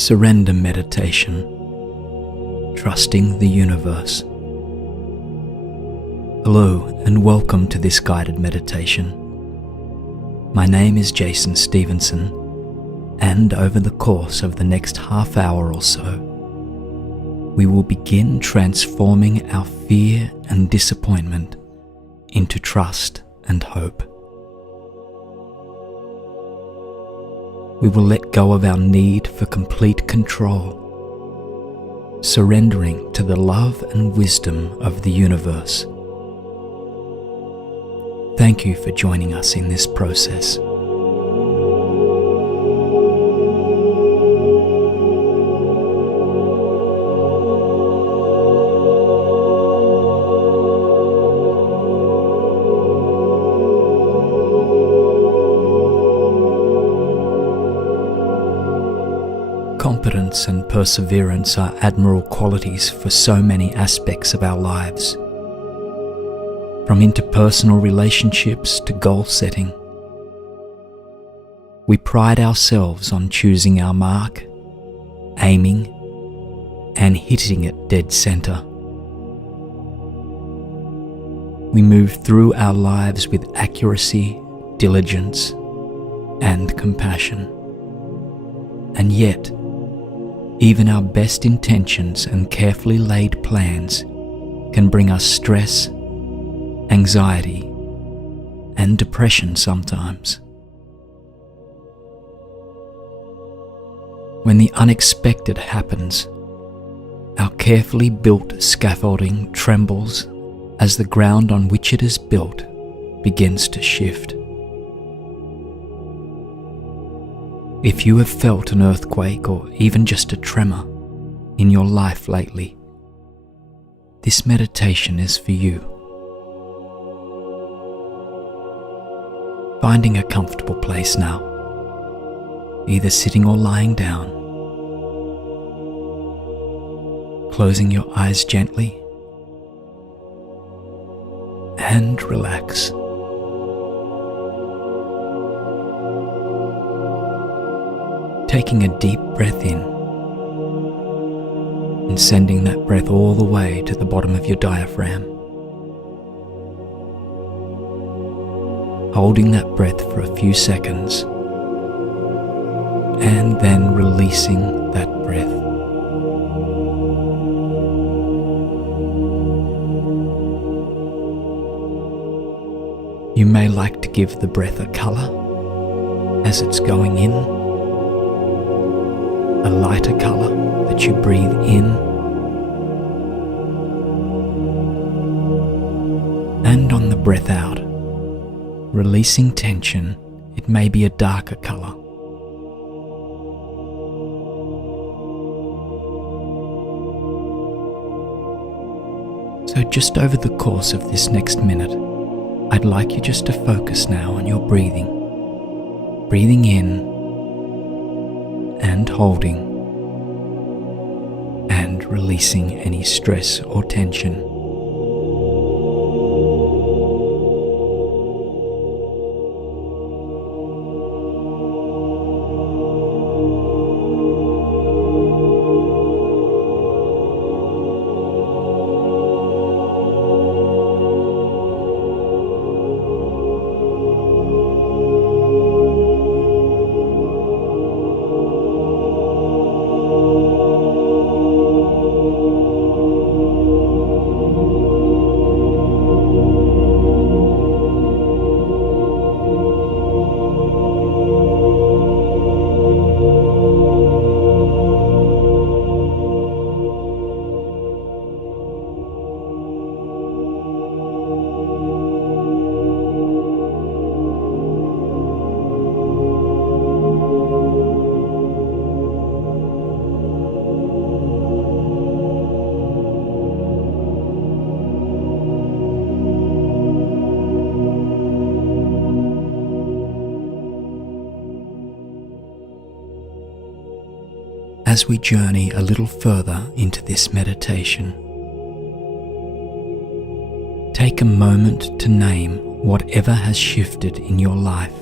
Surrender meditation, trusting the universe. Hello and welcome to this guided meditation. My name is Jason Stevenson, and over the course of the next half hour or so, we will begin transforming our fear and disappointment into trust and hope. We will let go of our need for complete control, surrendering to the love and wisdom of the universe. Thank you for joining us in this process. Competence and perseverance are admirable qualities for so many aspects of our lives. From interpersonal relationships to goal setting, we pride ourselves on choosing our mark, aiming, and hitting it dead center. We move through our lives with accuracy, diligence, and compassion. And yet, even our best intentions and carefully laid plans can bring us stress, anxiety, and depression sometimes. When the unexpected happens, our carefully built scaffolding trembles as the ground on which it is built begins to shift. If you have felt an earthquake or even just a tremor in your life lately, this meditation is for you. Finding a comfortable place now, either sitting or lying down, closing your eyes gently, and relax. Taking a deep breath in and sending that breath all the way to the bottom of your diaphragm. Holding that breath for a few seconds and then releasing that breath. You may like to give the breath a color as it's going in. A lighter color that you breathe in, and on the breath out, releasing tension, it may be a darker color. So just over the course of this next minute, I'd like you just to focus now on your breathing. Breathing in and holding, and releasing any stress or tension. As we journey a little further into this meditation, take a moment to name whatever has shifted in your life.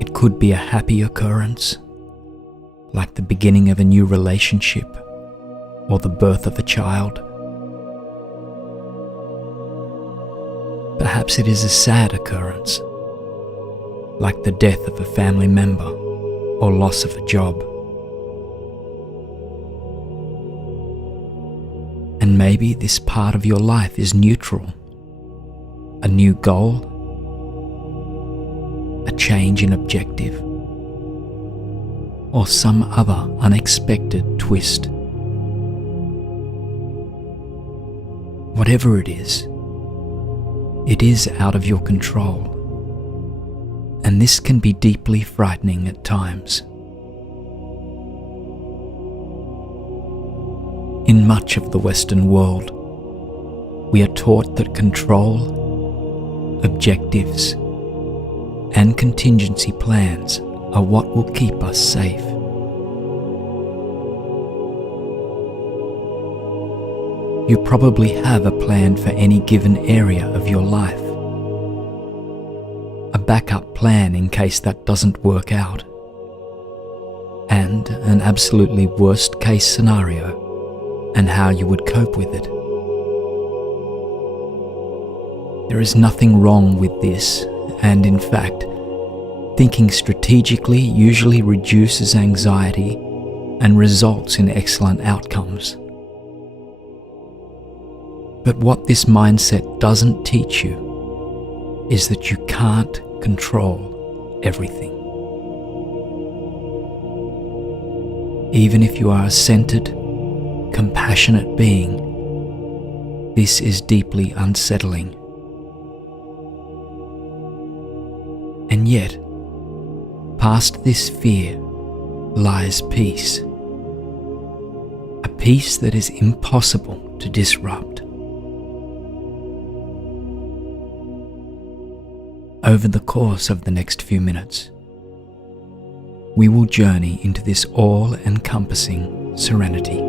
It could be a happy occurrence, like the beginning of a new relationship or the birth of a child. Perhaps it is a sad occurrence, like the death of a family member or loss of a job. And maybe this part of your life is neutral, a new goal, a change in objective, or some other unexpected twist. Whatever it is out of your control, and this can be deeply frightening at times. In much of the Western world, we are taught that control, objectives, and contingency plans are what will keep us safe. You probably have a plan for any given area of your life, a backup plan in case that doesn't work out, and an absolutely worst case scenario and how you would cope with it. There is nothing wrong with this, and in fact, thinking strategically usually reduces anxiety and results in excellent outcomes. But what this mindset doesn't teach you is that you can't control everything. Even if you are a centered, compassionate being, this is deeply unsettling. And yet, past this fear lies peace, a peace that is impossible to disrupt. Over the course of the next few minutes, we will journey into this all-encompassing serenity.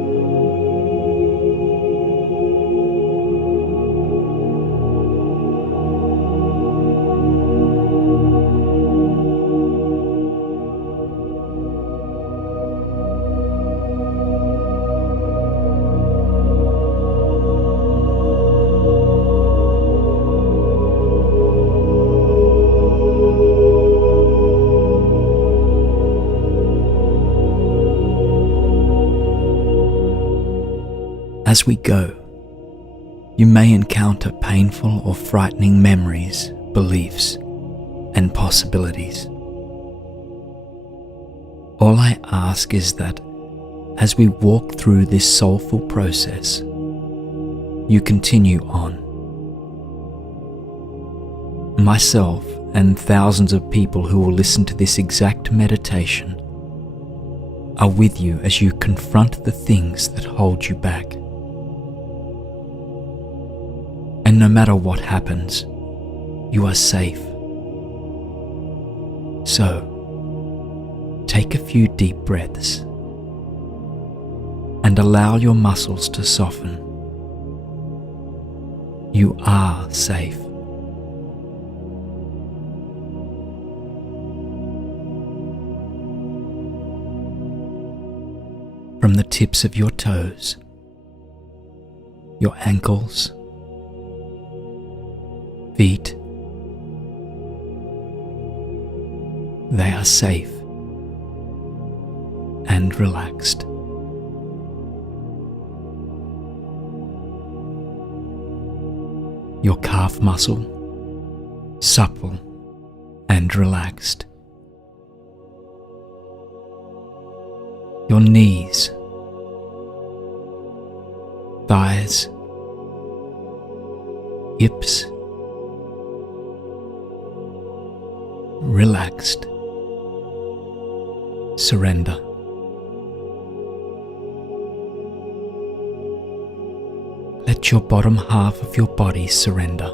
As we go, you may encounter painful or frightening memories, beliefs, and possibilities. All I ask is that as we walk through this soulful process, you continue on. Myself and thousands of people who will listen to this exact meditation are with you as you confront the things that hold you back. And no matter what happens, you are safe. So, take a few deep breaths and allow your muscles to soften. You are safe. From the tips of your toes, your ankles, feet, they are safe and relaxed. Your calf muscle, supple and relaxed. Your knees, thighs, hips, relaxed. Surrender. Let your bottom half of your body surrender.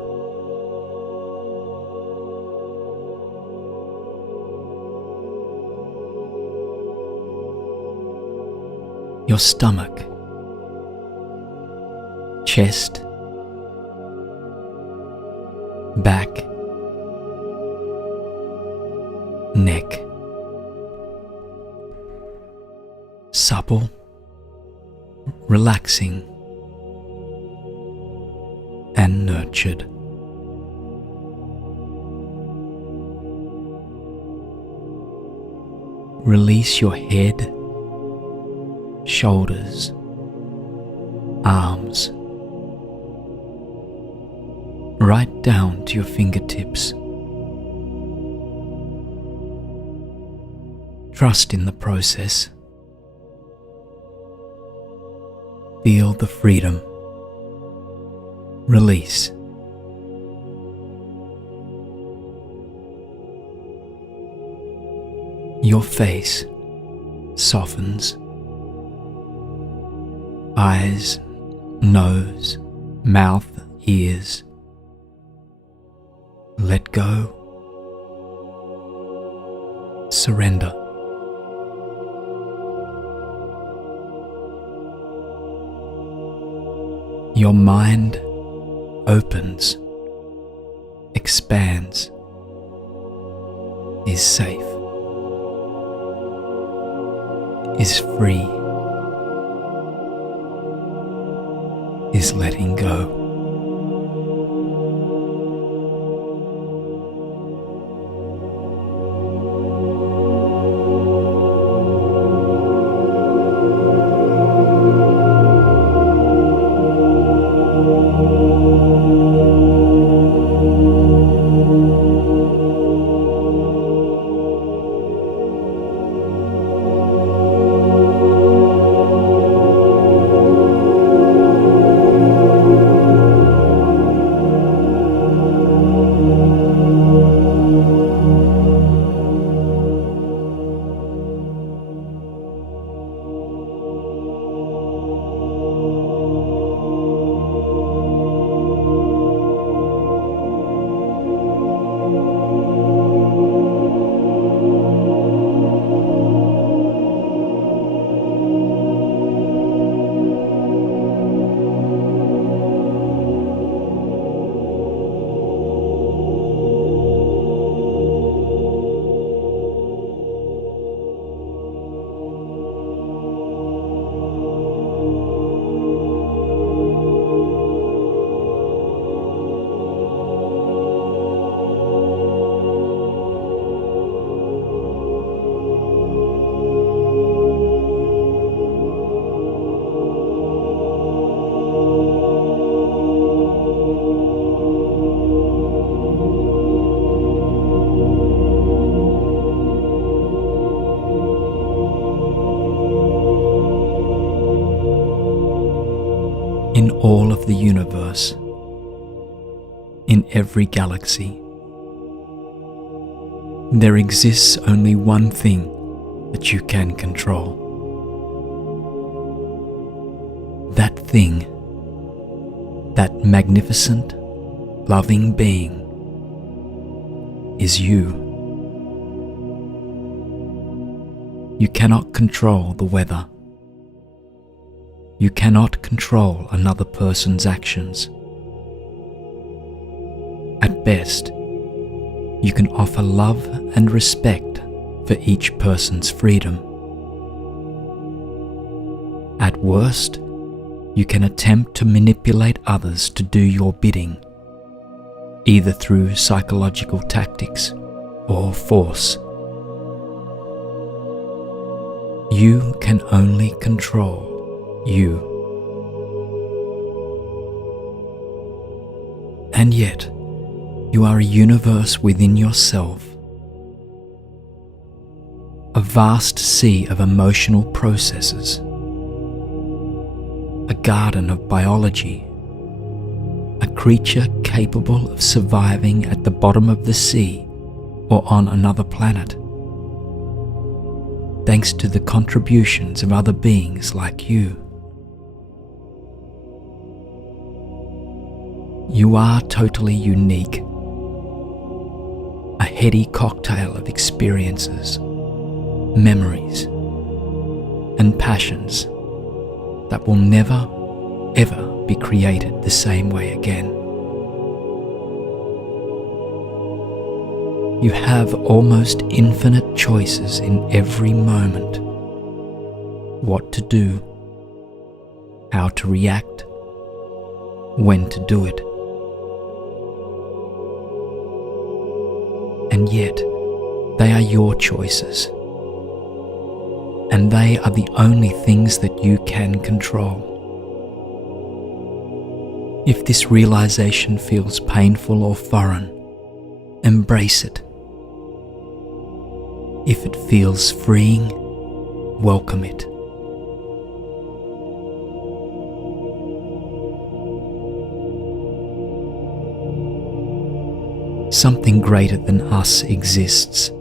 Your stomach, chest, back, neck, supple, relaxing, and nurtured. Release your head, shoulders, arms, right down to your fingertips. Trust in the process. Feel the freedom. Release. Your face softens. Eyes, nose, mouth, ears. Let go. Surrender. Your mind opens, expands, is safe, is free, is letting go. In all of the universe, in every galaxy, there exists only one thing that you can control. That thing, that magnificent, loving being, is you. You cannot control the weather. You cannot control another person's actions. At best, you can offer love and respect for each person's freedom. At worst, you can attempt to manipulate others to do your bidding, either through psychological tactics or force. You can only control you. And yet, you are a universe within yourself, a vast sea of emotional processes, a garden of biology, a creature capable of surviving at the bottom of the sea or on another planet, thanks to the contributions of other beings like you. You are totally unique, a heady cocktail of experiences, memories, and passions that will never, ever be created the same way again. You have almost infinite choices in every moment. what to do, how to react, when to do it. And yet, they are your choices, and they are the only things that you can control. If this realization feels painful or foreign, embrace it. If it feels freeing, welcome it. Something greater than us exists.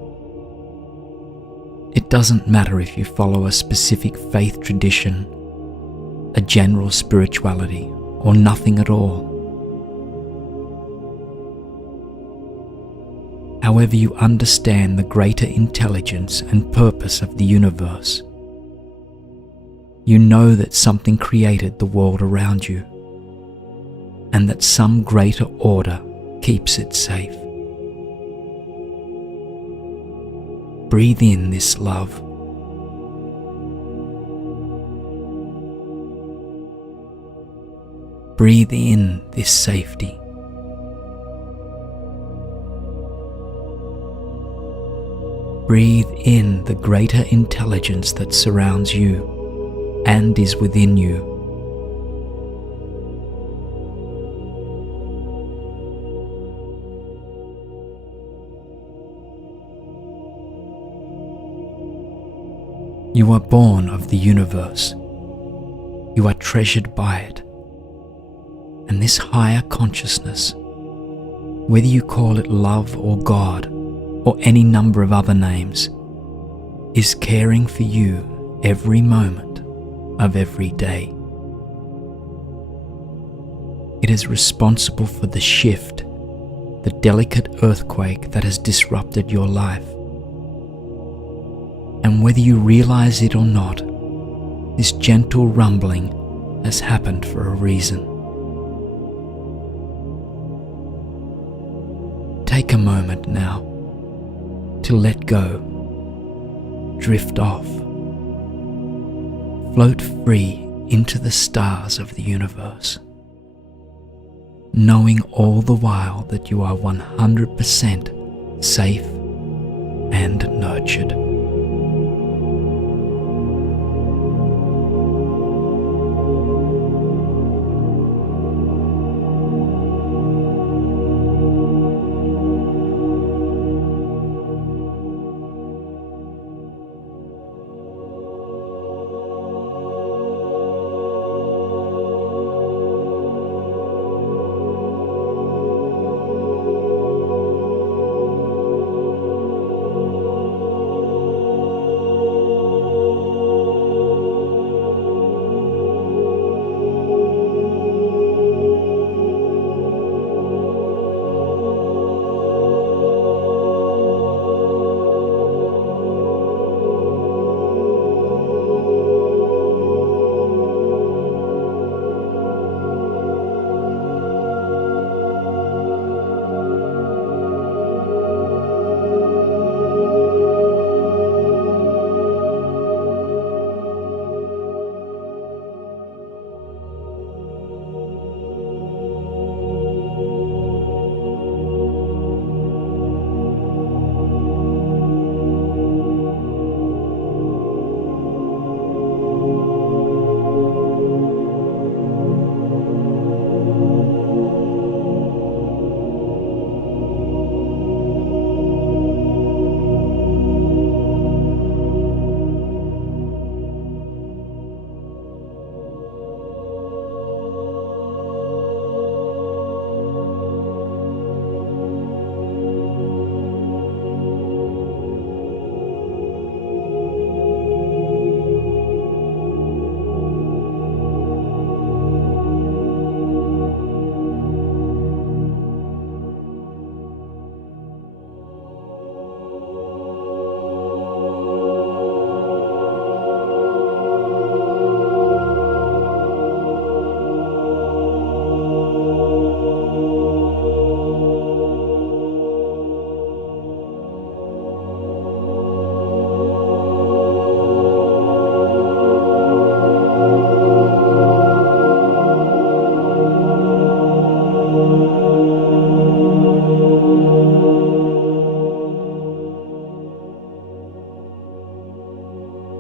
It doesn't matter if you follow a specific faith tradition, a general spirituality, or nothing at all. However you understand the greater intelligence and purpose of the universe, you know that something created the world around you, and that some greater order keeps it safe. Breathe in this love. Breathe in this safety. Breathe in the greater intelligence that surrounds you and is within you. You are born of the universe. You are treasured by it. And this higher consciousness, whether you call it love or God or any number of other names, is caring for you every moment of every day. It is responsible for the shift, the delicate earthquake that has disrupted your life. And whether you realize it or not, this gentle rumbling has happened for a reason. Take a moment now to let go, drift off, float free into the stars of the universe, knowing all the while that you are 100% safe and nurtured.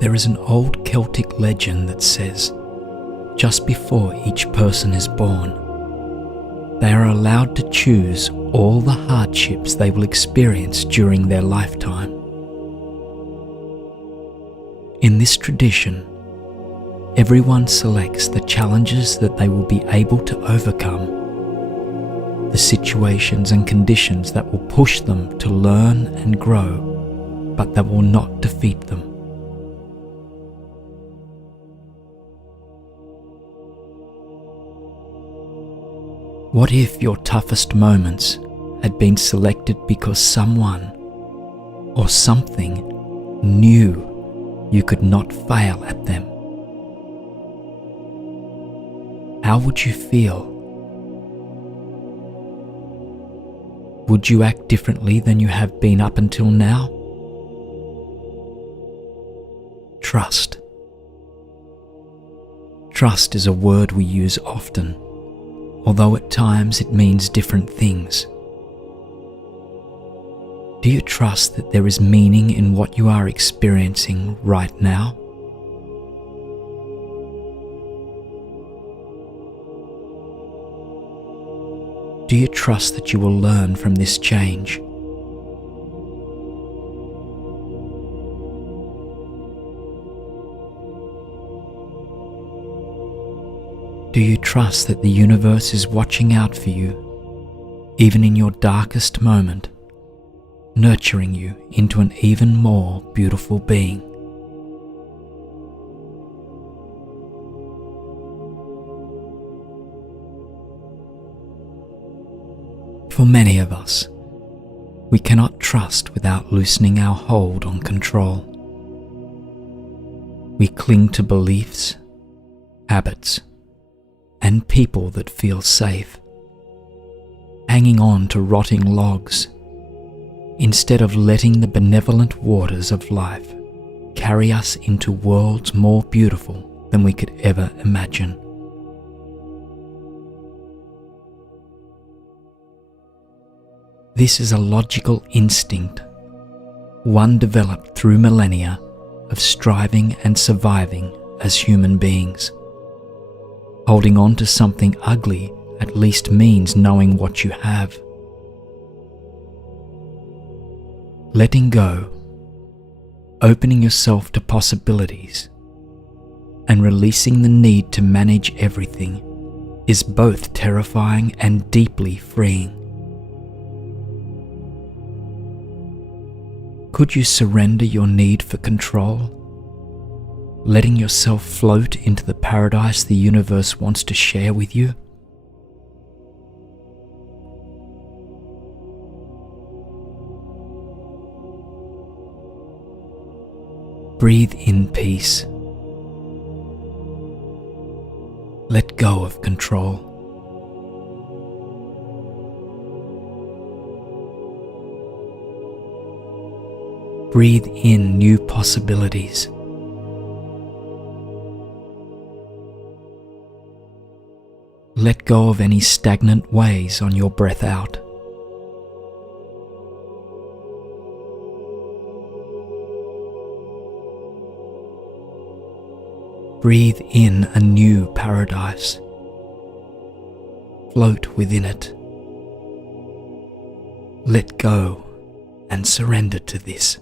There is an old Celtic legend that says, just before each person is born, they are allowed to choose all the hardships they will experience during their lifetime. In this tradition, everyone selects the challenges that they will be able to overcome, the situations and conditions that will push them to learn and grow, but that will not defeat them. What if your toughest moments had been selected because someone or something knew you could not fail at them? How would you feel? Would you act differently than you have been up until now? Trust. Trust is a word we use often, although at times it means different things. Do you trust that there is meaning in what you are experiencing right now? Do you trust that you will learn from this change? Do you trust that the universe is watching out for you, even in your darkest moment, nurturing you into an even more beautiful being? For many of us, we cannot trust without loosening our hold on control. We cling to beliefs, habits, and people that feel safe, hanging on to rotting logs, instead of letting the benevolent waters of life carry us into worlds more beautiful than we could ever imagine. This is a logical instinct, one developed through millennia of striving and surviving as human beings. Holding on to something ugly at least means knowing what you have. Letting go, opening yourself to possibilities, and releasing the need to manage everything is both terrifying and deeply freeing. Could you surrender your need for control, letting yourself float into the paradise the universe wants to share with you? Breathe in peace. Let go of control. Breathe in new possibilities. Let go of any stagnant ways on your breath out. Breathe in a new paradise. Float within it. Let go and surrender to this.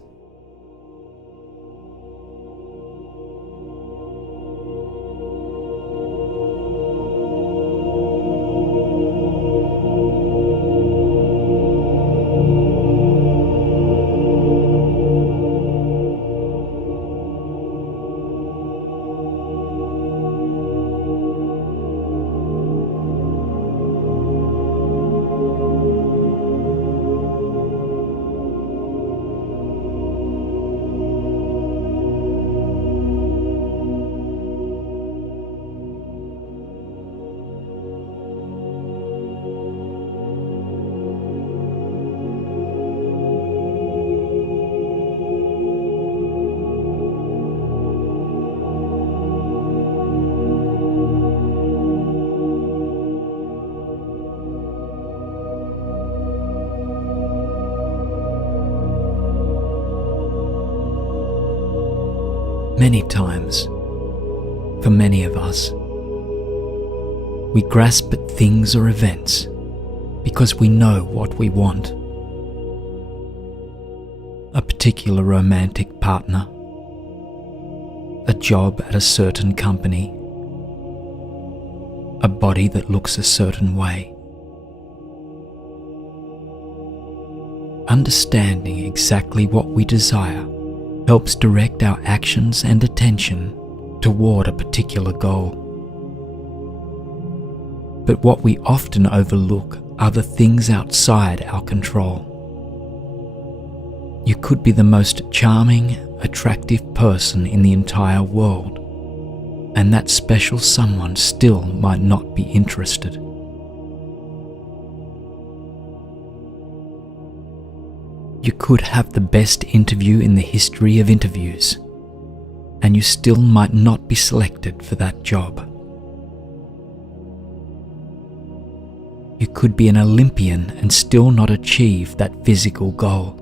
Many times, for many of us, we grasp at things or events because we know what we want. A particular romantic partner, a job at a certain company, a body that looks a certain way. Understanding exactly what we desire helps direct our actions and attention toward a particular goal. But what we often overlook are the things outside our control. You could be the most charming, attractive person in the entire world, and that special someone still might not be interested. You could have the best interview in the history of interviews, and you still might not be selected for that job. You could be an Olympian and still not achieve that physical goal.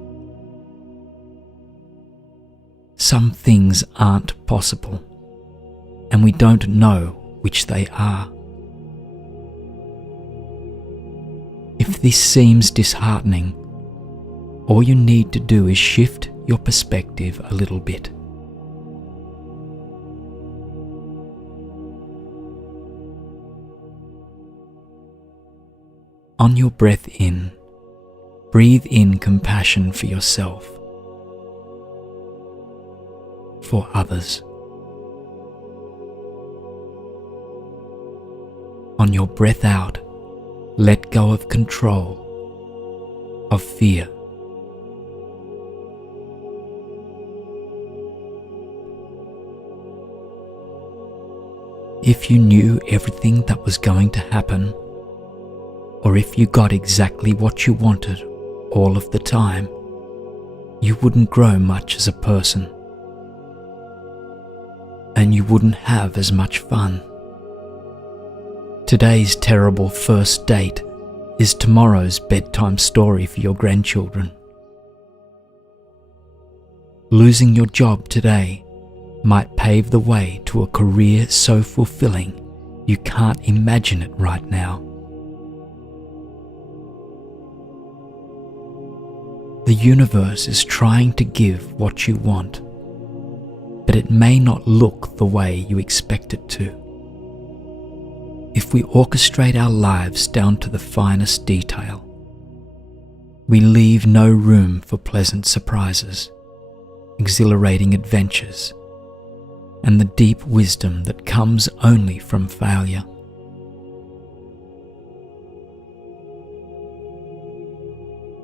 Some things aren't possible, and we don't know which they are. If this seems disheartening, all you need to do is shift your perspective a little bit. On your breath in, breathe in compassion for yourself, for others. On your breath out, let go of control, of fear. If you knew everything that was going to happen, or if you got exactly what you wanted all of the time, you wouldn't grow much as a person, and you wouldn't have as much fun. Today's terrible first date is tomorrow's bedtime story for your grandchildren. Losing your job today might pave the way to a career so fulfilling you can't imagine it right now. The universe is trying to give what you want, but it may not look the way you expect it to. If we orchestrate our lives down to the finest detail, we leave no room for pleasant surprises, exhilarating adventures, and the deep wisdom that comes only from failure.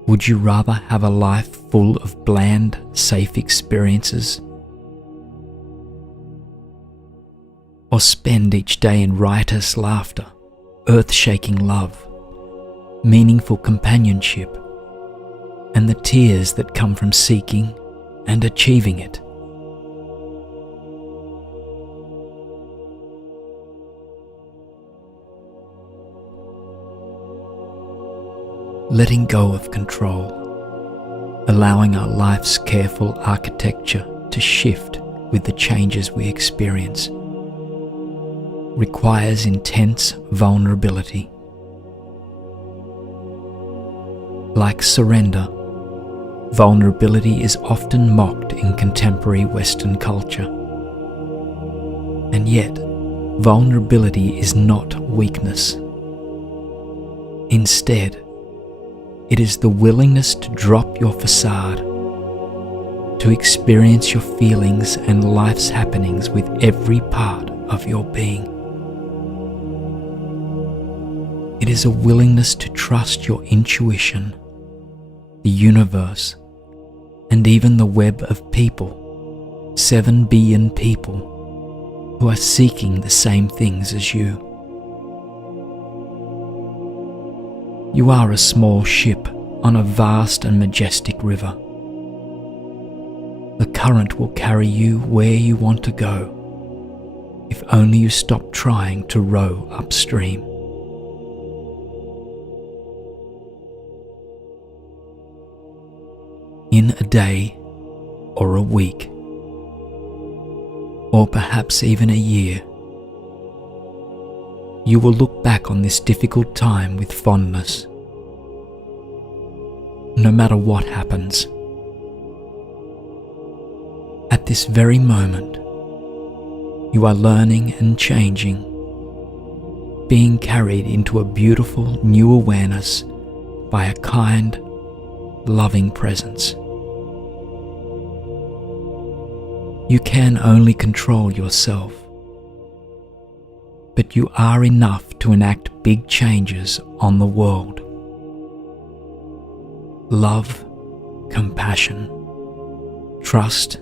Would you rather have a life full of bland, safe experiences? Or spend each day in riotous laughter, earth-shaking love, meaningful companionship, and the tears that come from seeking and achieving it? Letting go of control, allowing our life's careful architecture to shift with the changes we experience, requires intense vulnerability. Like surrender, vulnerability is often mocked in contemporary Western culture. And yet, vulnerability is not weakness. Instead, it is the willingness to drop your facade, to experience your feelings and life's happenings with every part of your being. It is a willingness to trust your intuition, the universe, and even the web of people, 7 billion people, who are seeking the same things as you. You are a small ship on a vast and majestic river. The current will carry you where you want to go, if only you stop trying to row upstream. In a day or a week, or perhaps even a year, you will look back on this difficult time with fondness. No matter what happens, at this very moment, you are learning and changing, being carried into a beautiful new awareness by a kind, loving presence. You can only control yourself, but you are enough to enact big changes on the world. Love, compassion, trust,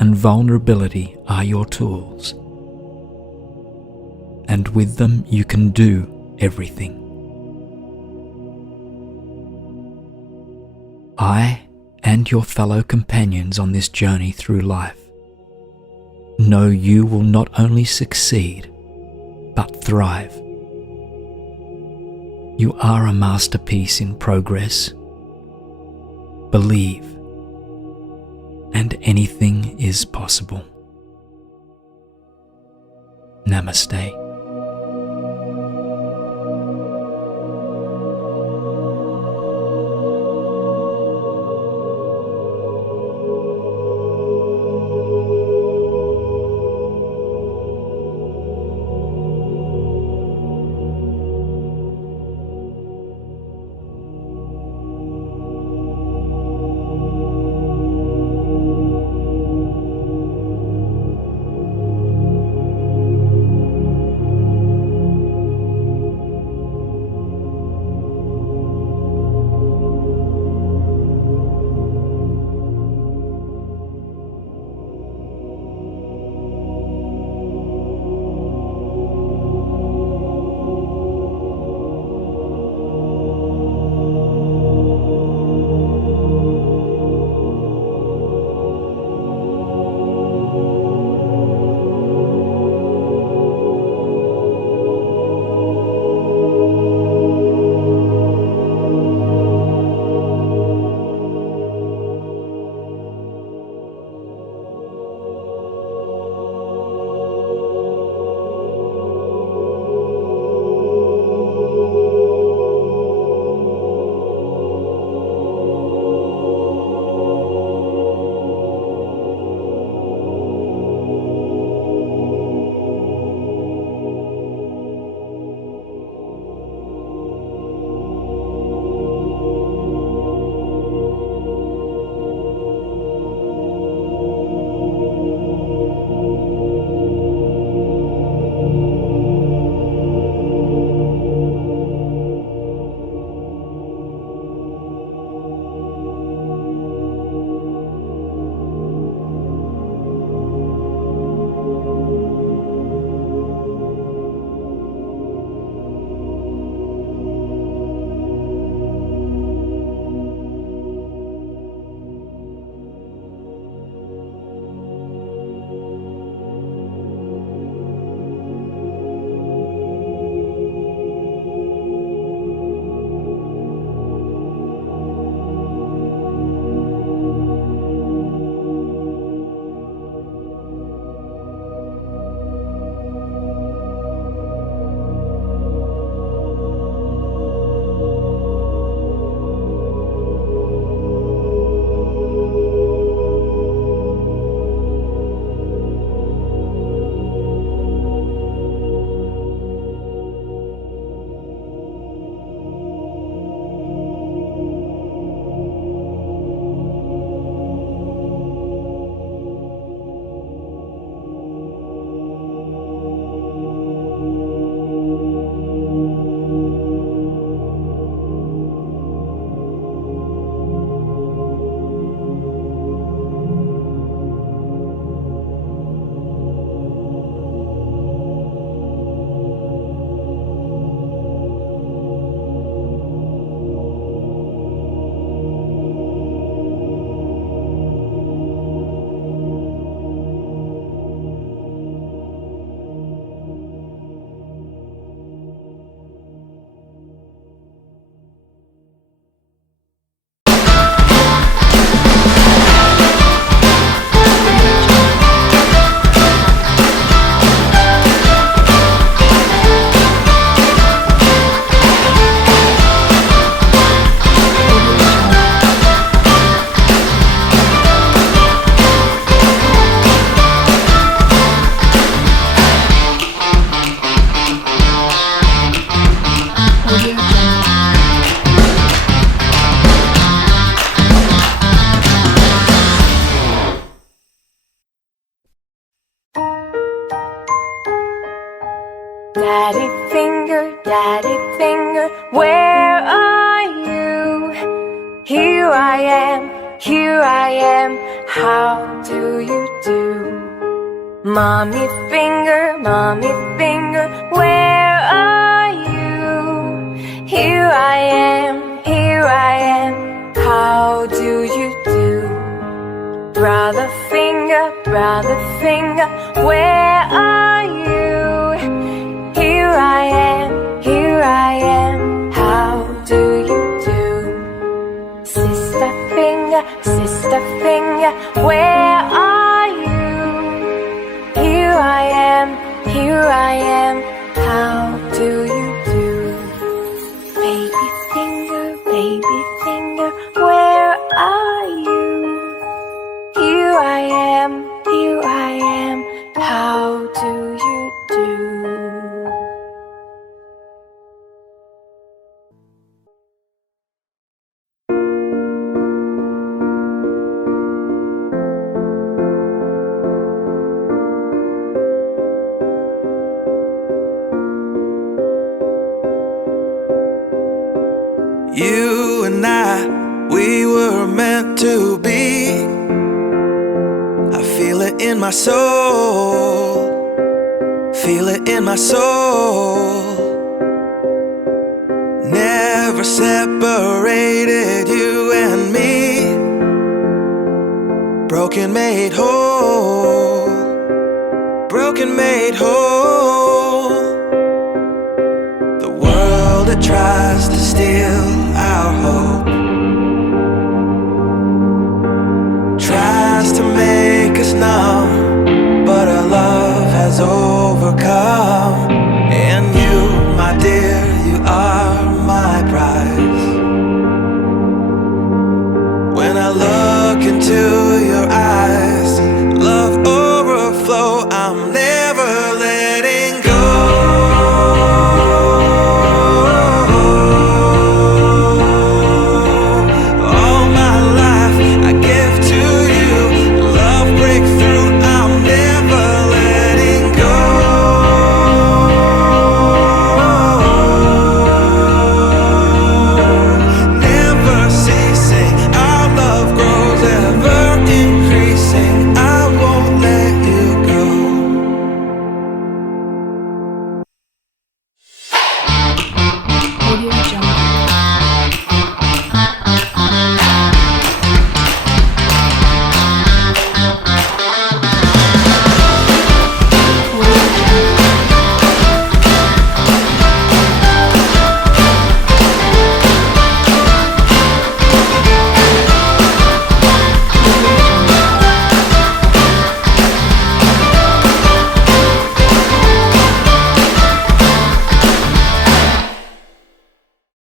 and vulnerability are your tools, and with them you can do everything. I and your fellow companions on this journey through life know you will not only succeed, but thrive. You are a masterpiece in progress. Believe, and anything is possible. Namaste. finger, where are you? Here I am, how do you do? Mommy finger, where are you? Here I am, how do you do? Brother finger, where are you? Here I am, how do you do? Sister finger, where are you? Here I am, how do you do? Baby finger, where are you? Here I am, how do you do? You and I, we were meant to be. I feel it in my soul, feel it in my soul. Never separated, you and me. Broken made whole, broken made whole. The world that tries to steal our hope tries to make us numb, but our love has overcome.